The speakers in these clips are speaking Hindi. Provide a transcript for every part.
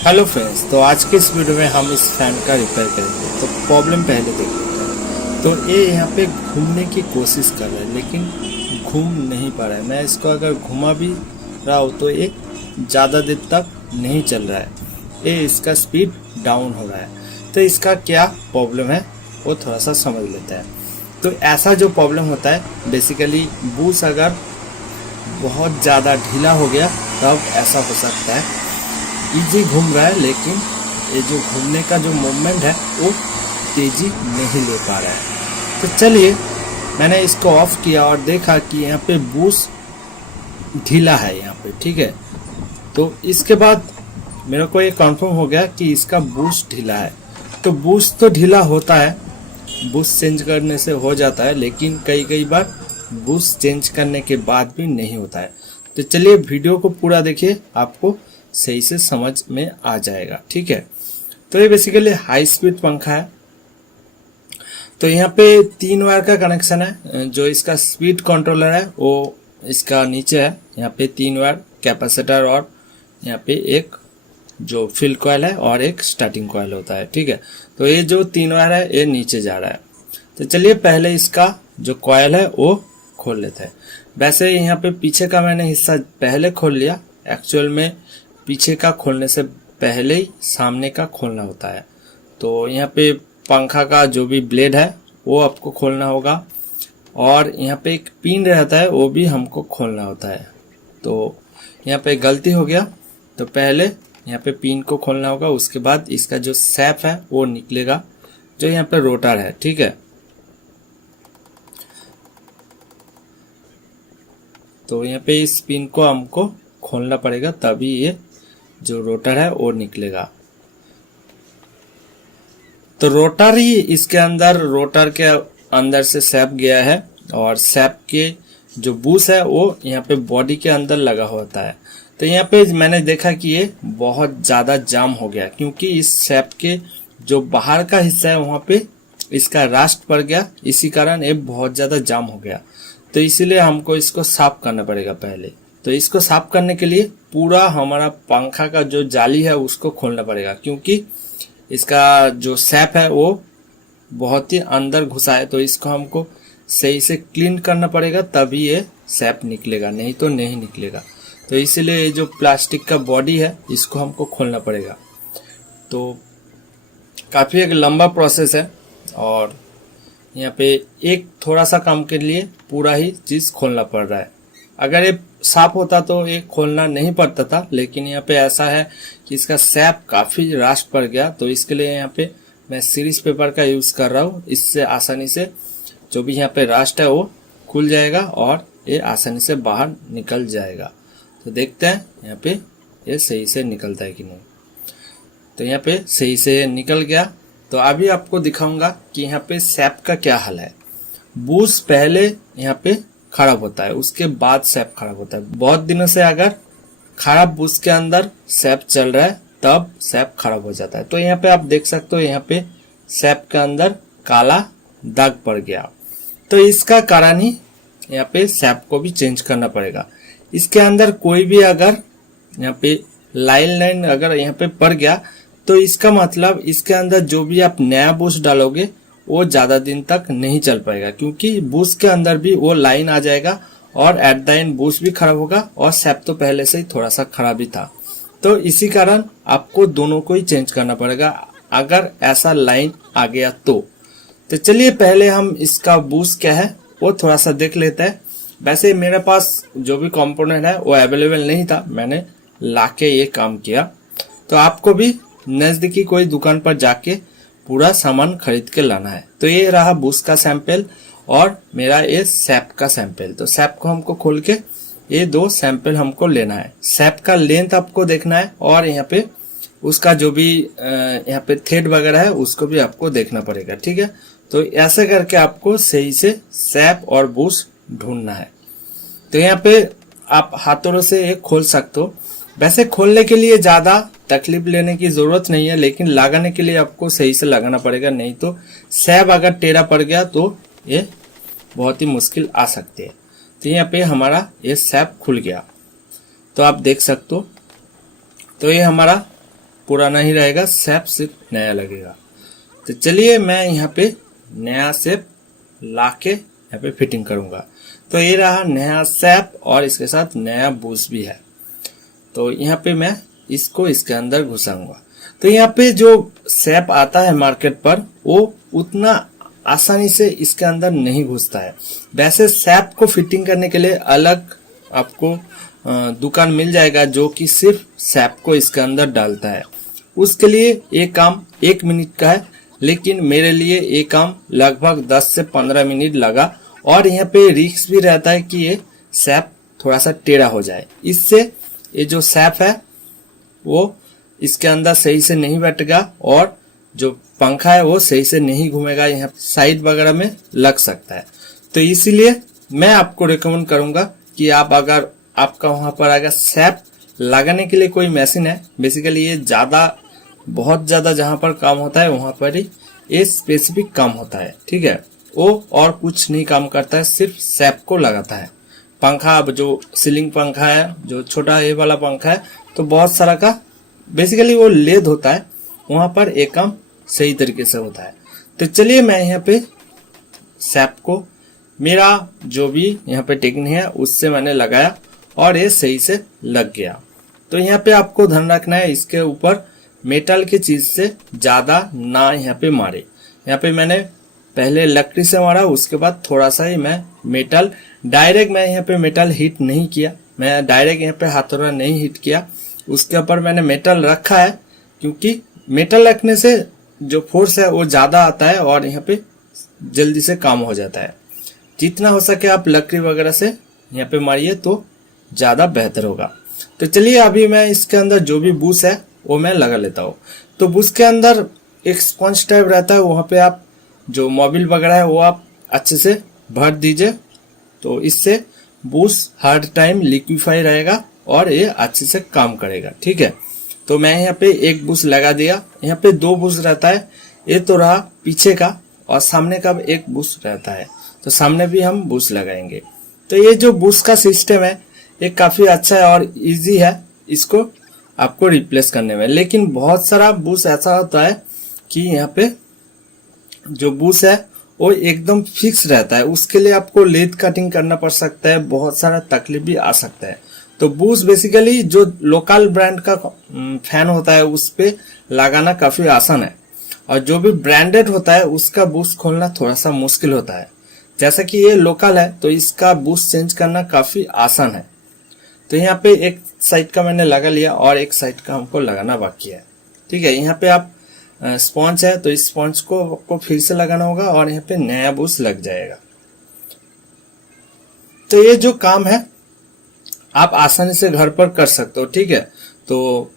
हेलो फ्रेंड्स, तो आज के इस वीडियो में हम इस फैन का रिपेयर करेंगे। तो प्रॉब्लम पहले देख लेते हैं। तो ये यहाँ पे घूमने की कोशिश कर रहा है लेकिन घूम नहीं पा रहा है। मैं इसको अगर घुमा भी रहा हूँ तो ये ज़्यादा देर तक नहीं चल रहा है। ये इसका स्पीड डाउन हो रहा है। तो इसका क्या प्रॉब्लम है वो थोड़ा सा समझ लेते हैं। तो ऐसा जो प्रॉब्लम होता है बेसिकली बूस्ट अगर बहुत ज़्यादा ढीला हो गया तब ऐसा हो सकता है। इजी घूम रहा है लेकिन ये जो घूमने का जो मूवमेंट है वो तेजी नहीं ले पा रहा है। तो चलिए, मैंने इसको ऑफ किया और देखा कि यहाँ पे बूस्ट ढीला है यहाँ पे, ठीक है। तो इसके बाद मेरे को ये कंफर्म हो गया कि इसका बूस्ट ढीला है। तो बूस्ट तो ढीला होता है, बूस्ट चेंज करने से हो जाता है, लेकिन कई बार बूस्ट चेंज करने के बाद भी नहीं होता है। तो चलिए वीडियो को पूरा देखिए, आपको सही से समझ में आ जाएगा, ठीक है। तो ये बेसिकली हाई स्पीड पंखा है। तो यहाँ पे 3 वायर का कनेक्शन है। जो इसका स्पीड कंट्रोलर है वो इसका नीचे है। यहाँ पे 3 वायर कैपेसिटर और यहाँ पे एक जो फील्ड कॉइल है और एक स्टार्टिंग कॉइल होता है, ठीक है। तो ये जो 3 वायर है ये नीचे जा रहा है। तो चलिए पहले इसका जो कॉइल है वो खोल लेते हैं। वैसे यहाँ पे पीछे का मैंने हिस्सा पहले खोल लिया। एक्चुअल में पीछे का खोलने से पहले ही सामने का खोलना होता है। तो यहाँ पे पंखा का जो भी ब्लेड है वो आपको खोलना होगा और यहाँ पे एक पिन रहता है वो भी हमको खोलना होता है। तो यहाँ पे गलती हो गया, तो पहले यहाँ पे पिन को खोलना होगा, उसके बाद इसका जो सैप है वो निकलेगा जो यहाँ पे रोटर है, ठीक है। तो यहाँ पे इस पिन को हमको खोलना पड़ेगा तभी ये जो रोटर है वो निकलेगा। तो रोटर ही इसके अंदर, रोटर के अंदर से सैप गया है और सैप के जो बूस है वो यहाँ पे बॉडी के अंदर लगा होता है। तो यहाँ पे मैंने देखा कि ये बहुत ज़्यादा जाम हो गया क्योंकि इस सैप के जो बाहर का हिस्सा है वहाँ पे इसका रास्ट पड़ गया, इसी कारण ये बहुत ज़्यादा जाम हो गया। तो इसीलिए हमको इसको साफ करना पड़ेगा पहले। तो इसको साफ करने के लिए पूरा हमारा पंखा का जो जाली है उसको खोलना पड़ेगा क्योंकि इसका जो सैप है वो बहुत ही अंदर घुसा है। तो इसको हमको सही से क्लीन करना पड़ेगा तभी ये सैप निकलेगा, नहीं तो नहीं निकलेगा। तो इसीलिए ये जो प्लास्टिक का बॉडी है इसको हमको खोलना पड़ेगा। तो काफ़ी एक लंबा प्रोसेस है और यहाँ पे एक थोड़ा सा काम के लिए पूरा ही चीज़ खोलना पड़ रहा है। अगर ये साफ होता तो ये खोलना नहीं पड़ता था, लेकिन यहाँ पे ऐसा है कि इसका सैप काफ़ी रास्ट पड़ गया। तो इसके लिए यहाँ पे मैं सीरीज पेपर का यूज़ कर रहा हूँ। इससे आसानी से जो भी यहाँ पे रास्ट है वो खुल जाएगा और ये आसानी से बाहर निकल जाएगा। तो देखते हैं यहाँ पे ये सही से निकलता है कि नहीं। तो यहाँ पे सही से निकल गया। तो अभी आपको दिखाऊंगा कि यहाँ पे सैप का क्या हाल है। बूस्ट पहले यहाँ पे खराब होता है, उसके बाद सैप खराब होता है। बहुत दिनों से अगर खराब बूस्ट के अंदर सैप चल रहा है तब सैप खराब हो जाता है। तो यहाँ पे आप देख सकते हो यहाँ पे सैप के अंदर काला दाग पड़ गया। तो इसका कारण ही यहाँ पे सैप को भी चेंज करना पड़ेगा। इसके अंदर कोई भी अगर यहाँ पे लाइन अगर यहाँ पे पड़ गया तो इसका मतलब इसके अंदर जो भी आप नया बूस्ट डालोगे वो ज़्यादा दिन तक नहीं चल पाएगा क्योंकि बूस्ट के अंदर भी वो लाइन आ जाएगा और एट द एंड बूस्ट भी खराब होगा और सैप तो पहले से ही थोड़ा सा खराब ही था। तो इसी कारण आपको दोनों को ही चेंज करना पड़ेगा अगर ऐसा लाइन आ गया तो चलिए पहले हम इसका बूस्ट क्या है वो थोड़ा सा देख लेते हैं। वैसे मेरे पास जो भी कंपोनेंट है वो अवेलेबल नहीं था, मैंने लाके ये काम किया। तो आपको भी नज़दीकी कोई दुकान पर जाके पूरा सामान खरीद के लाना है। तो ये रहा बूस्ट का सैंपल और मेरा ये सैप का सैंपल। तो सैप को हमको खोल के ये 2 सैंपल हमको लेना है। सैप का लेंथ आपको देखना है और यहाँ पे उसका जो भी यहाँ पे थ्रेड वगैरह है उसको भी आपको देखना पड़ेगा, ठीक है। तो ऐसे करके आपको सही से सैप और बूस्ट ढूंढना है। तो यहाँ पे आप हाथों से ये खोल सकते हो। वैसे खोलने के लिए ज़्यादा तकलीफ लेने की ज़रूरत नहीं है, लेकिन लगाने के लिए आपको सही से लगाना पड़ेगा, नहीं तो सैप अगर टेढ़ा पड़ गया तो ये बहुत ही मुश्किल आ सकती है। तो यहाँ पे हमारा ये सैप खुल गया। तो आप देख सकते हो। तो ये हमारा पुराना ही रहेगा, सैप सिर्फ नया लगेगा। तो चलिए मैं यहाँ पे नया सैप लाके यहाँ पे फिटिंग करूंगा। तो ये रहा नया सैप और इसके साथ नया बूस भी है। तो यहाँ पे मैं इसको इसके अंदर घुसाऊंगा। तो यहाँ पे जो सैप आता है मार्केट पर वो उतना आसानी से इसके अंदर नहीं घुसता है। वैसे सैप को फिटिंग करने के लिए अलग आपको दुकान मिल जाएगा जो कि सिर्फ सैप को इसके अंदर डालता है। उसके लिए ये काम 1 मिनट का है, लेकिन मेरे लिए ये काम लगभग 10 से 15 मिनट लगा। और यहाँ पे रिस्क भी रहता है कि ये सैप थोड़ा सा टेढ़ा हो जाए, इससे ये जो सैप है वो इसके अंदर सही से नहीं बैठेगा और जो पंखा है वो सही से नहीं घूमेगा, यहाँ साइड वगैरह में लग सकता है। तो इसीलिए मैं आपको रिकमेंड करूंगा कि आप अगर आपका वहां पर अगर सैप लगाने के लिए कोई मशीन है, बेसिकली ये बहुत ज्यादा जहां पर काम होता है वहां पर ही ये स्पेसिफिक काम होता है, ठीक है। वो और कुछ नहीं काम करता है, सिर्फ सैप को लगाता है। पंखा, अब जो सीलिंग पंखा है, जो छोटा ये वाला पंखा है, तो बहुत सारा का बेसिकली वो लेद होता है, वहां पर एक काम सही तरीके से होता है। तो चलिए मैं यहाँ पे सैप को मेरा जो भी यहाँ पे टेक्निक है उससे मैंने लगाया और ये सही से लग गया। तो यहाँ पे आपको ध्यान रखना है इसके ऊपर मेटल की चीज से ज्यादा ना यहाँ पे मारे। यहाँ पे मैंने पहले लकड़ी से मारा, उसके बाद थोड़ा सा ही मैं मेटल डायरेक्ट, मैं यहाँ पे मेटल हीट नहीं किया, मैं डायरेक्ट यहाँ पे हथौड़ा नहीं हिट किया, उसके ऊपर मैंने मेटल रखा है क्योंकि मेटल रखने से जो फोर्स है वो ज्यादा आता है और यहाँ पे जल्दी से काम हो जाता है। जितना हो सके आप लकड़ी वगैरह से यहाँ पे मारिए तो ज्यादा बेहतर होगा। तो चलिए अभी मैं इसके अंदर जो भी बूस है वो मैं लगा लेता हूँ। तो बूस के अंदर एक स्पंज टाइप रहता है, वहां पे आप जो मोबिल वगैरह है वो आप अच्छे से भर दीजिए, तो इससे बूस हर टाइम लिक्विफाई रहेगा और ये अच्छे से काम करेगा, ठीक है। तो मैं यहाँ पे एक बूस लगा दिया। यहाँ पे 2 बूस रहता है, ये तो रहा पीछे का और सामने का एक बूस रहता है, तो सामने भी हम बूस लगाएंगे। तो ये जो बूस का सिस्टम है ये काफी अच्छा है और इजी है इसको आपको रिप्लेस करने में। लेकिन बहुत सारा बूस ऐसा होता है कि यहाँ पे जो बूस है वो एकदम फिक्स रहता है, उसके लिए आपको लेद कटिंग करना पड़ सकता है, बहुत सारा तकलीफ भी आ सकता है। तो बूस बेसिकली जो लोकल ब्रांड का फैन होता है उस पे लगाना काफी आसान है, और जो भी ब्रांडेड होता है उसका बूस खोलना थोड़ा सा मुश्किल होता है। जैसा कि ये लोकल है तो इसका बूस चेंज करना काफी आसान है। तो यहाँ पे एक साइड का मैंने लगा लिया और एक साइड का हमको लगाना बाकी है, ठीक है। यहाँ पे आप स्पॉन्ज है तो इस स्पॉन्ज को आपको फिर से लगाना होगा और यहाँ पे नया बूस लग जाएगा। तो ये जो काम है आप आसानी से घर पर कर सकते हो, ठीक है। तो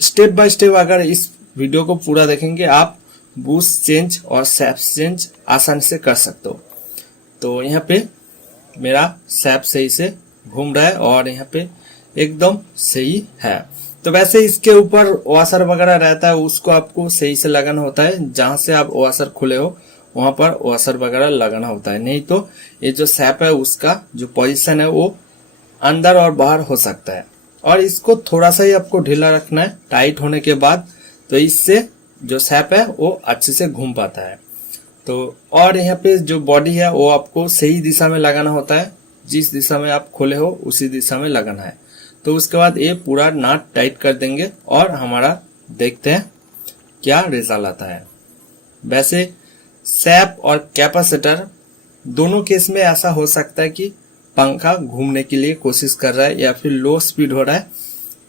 स्टेप बाय स्टेप अगर इस वीडियो को पूरा देखेंगे आप बूस चेंज और सैप चेंज आसानी से कर सकते हो। तो यहाँ पे मेरा सैप सही से घूम रहा है और यहाँ पे एकदम सही है। तो वैसे इसके ऊपर वॉशर वगैरह रहता है, उसको आपको सही से लगाना होता है, जहां से आप वॉशर खुले हो वहां पर वॉशर वगैरह लगाना होता है, नहीं तो ये जो सैप है उसका जो पोजीशन है वो अंदर और बाहर हो सकता है। और इसको थोड़ा सा ही आपको ढीला रखना है टाइट होने के बाद, तो इससे जो सैप है वो अच्छे से घूम पाता है। तो और यहाँ पे जो बॉडी है वो आपको सही दिशा में लगाना होता है, जिस दिशा में आप खोले हो उसी दिशा में लगाना है। तो उसके बाद ये पूरा नाट टाइट कर देंगे और हमारा देखते हैं क्या रिजल्ट आता है। वैसे सैप और कैपेसिटर दोनों केस में ऐसा हो सकता है कि पंखा घूमने के लिए कोशिश कर रहा है या फिर लो स्पीड हो रहा है,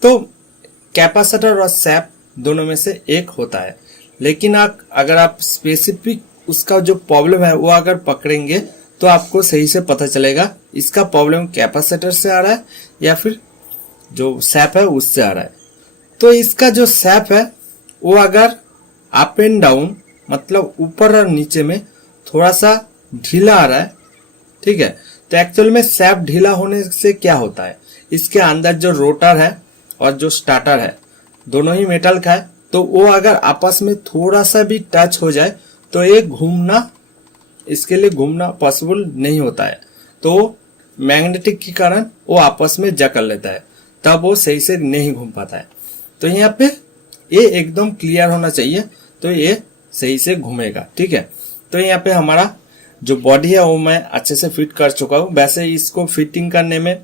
तो कैपेसिटर और सैप दोनों में से एक होता है। लेकिन अगर आप स्पेसिफिक उसका जो प्रॉब्लम है वो अगर पकड़ेंगे तो आपको सही से पता चलेगा इसका प्रॉब्लम कैपेसिटर से आ रहा है या फिर जो सैप है उससे आ रहा है। तो इसका जो सैप है वो अगर अप एंड डाउन मतलब ऊपर और नीचे में थोड़ा सा ढीला आ रहा है, ठीक है। तो एक्चुअल में सैप ढीला होने से क्या होता है, इसके अंदर जो रोटर है और जो स्टार्टर है दोनों ही मेटल का है, तो वो अगर आपस में थोड़ा सा भी टच हो जाए तो ये घूमना, इसके लिए घूमना पॉसिबल नहीं होता है। तो मैग्नेटिक के कारण वो आपस में जकड़ लेता है, तब वो सही से नहीं घूम पाता है। तो यहाँ पे ये एकदम क्लियर होना चाहिए, तो ये सही से घूमेगा। ठीक है, तो यहाँ पे हमारा जो बॉडी है वो मैं अच्छे से फिट कर चुका हूँ। वैसे इसको फिटिंग करने में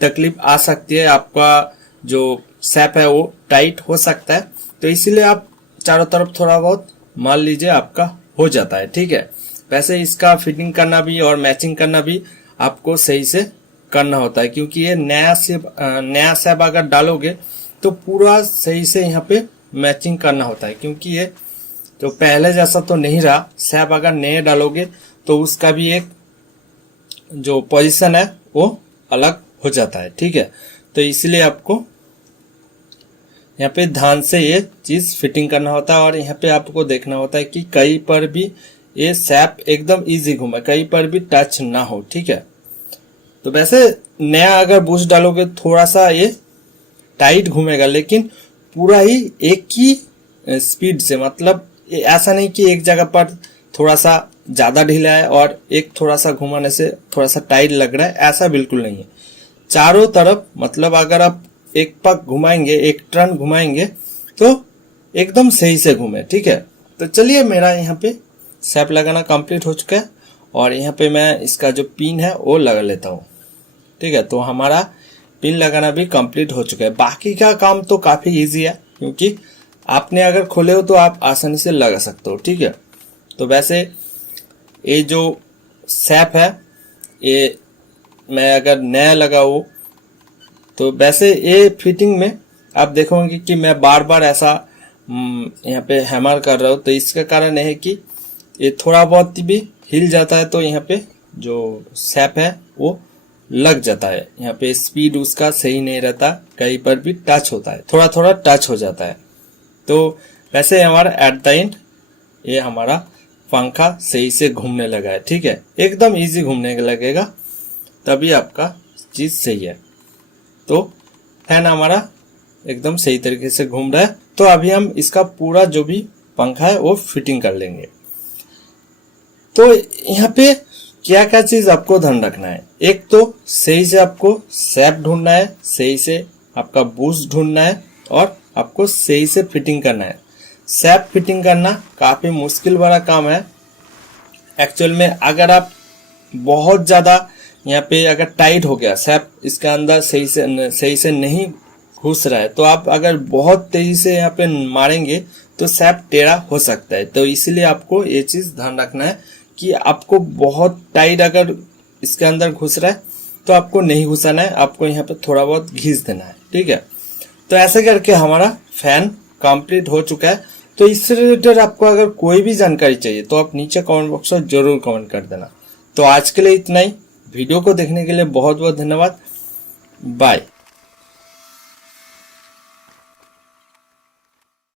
तकलीफ आ सकती है, आपका जो सैप है वो टाइट हो सकता है, तो इसीलिए आप चारों तरफ थोड़ा बहुत मान लीजिए आपका हो जाता है। ठीक है, वैसे इसका फिटिंग करना भी और मैचिंग करना भी आपको सही से करना होता है, क्योंकि ये नया सैप अगर डालोगे तो पूरा सही से यहाँ पे मैचिंग करना होता है, क्योंकि ये तो पहले जैसा तो नहीं रहा। सैप अगर नए डालोगे तो उसका भी एक जो पोजीशन है वो अलग हो जाता है। ठीक है, तो इसलिए आपको यहाँ पे ध्यान से ये चीज फिटिंग करना होता है, और यहाँ पे आपको देखना होता है कि कहीं पर भी ये सैप एकदम इजी घूमे, कहीं पर भी टच ना हो। ठीक है, तो वैसे नया अगर बूस्ट डालोगे थोड़ा सा ये टाइट घूमेगा, लेकिन पूरा ही एक ही स्पीड से, मतलब ऐसा नहीं कि एक जगह पर थोड़ा सा ज्यादा ढीला है और एक थोड़ा सा घुमाने से थोड़ा सा टाइट लग रहा है, ऐसा बिल्कुल नहीं है। चारों तरफ मतलब अगर आप एक पग घुमाएंगे, एक टर्न घुमाएंगे तो एकदम सही से घूमे। ठीक है, तो चलिए मेरा यहाँ पे सैप लगाना कंप्लीट हो चुका है, और यहाँ पे मैं इसका जो पिन है वो लगा लेता हूँ। ठीक है, तो हमारा पिन लगाना भी कंप्लीट हो चुका है। बाकी का काम तो काफी इजी है, क्योंकि आपने अगर खोले हो तो आप आसानी से लगा सकते हो। ठीक है, तो वैसे ये जो सैप है ये मैं अगर नया लगाऊं तो वैसे ये फिटिंग में आप देखोगे कि मैं बार बार ऐसा यहाँ पे हैमर कर रहा हूँ, तो इसका कारण है कि ये थोड़ा बहुत भी हिल जाता है तो यहाँ पे जो सैप है वो लग जाता है। यहाँ पे स्पीड उसका सही नहीं रहता, कहीं पर भी टच होता है, थोड़ा थोड़ा टच हो जाता है। तो वैसे हमारा एट द एंड ये हमारा पंखा सही से घूमने लगा है। ठीक है, एकदम इजी घूमने लगेगा, तभी आपका चीज सही है। तो फैन हमारा एकदम सही तरीके से घूम रहा है। तो अभी हम इसका पूरा जो भी पंखा है वो फिटिंग कर लेंगे। तो यहाँ पे क्या क्या चीज आपको ध्यान रखना है, एक तो सही से आपको सैप ढूंढना है, सही से आपका बूस्ट ढूंढना है, और आपको सही से फिटिंग करना है। सैप फिटिंग करना काफी मुश्किल वाला काम है एक्चुअल में। अगर आप बहुत ज्यादा यहाँ पे अगर टाइट हो गया सैप, इसके अंदर सही से नहीं घुस रहा है, तो आप अगर बहुत तेजी से यहाँ पे मारेंगे तो सैप टेढ़ा हो सकता है। तो इसलिए आपको ये चीज ध्यान रखना है कि आपको बहुत टाइट अगर इसके अंदर घुस रहा है तो आपको नहीं घुसाना है, आपको यहाँ पे थोड़ा बहुत घिस देना है। ठीक है, तो ऐसे करके हमारा फैन कंप्लीट हो चुका है। तो इससे रिलेटेड आपको अगर कोई भी जानकारी चाहिए तो आप नीचे कमेंट बॉक्स में जरूर कमेंट कर देना। तो आज के लिए इतना ही। वीडियो को देखने के लिए बहुत बहुत धन्यवाद। बाय।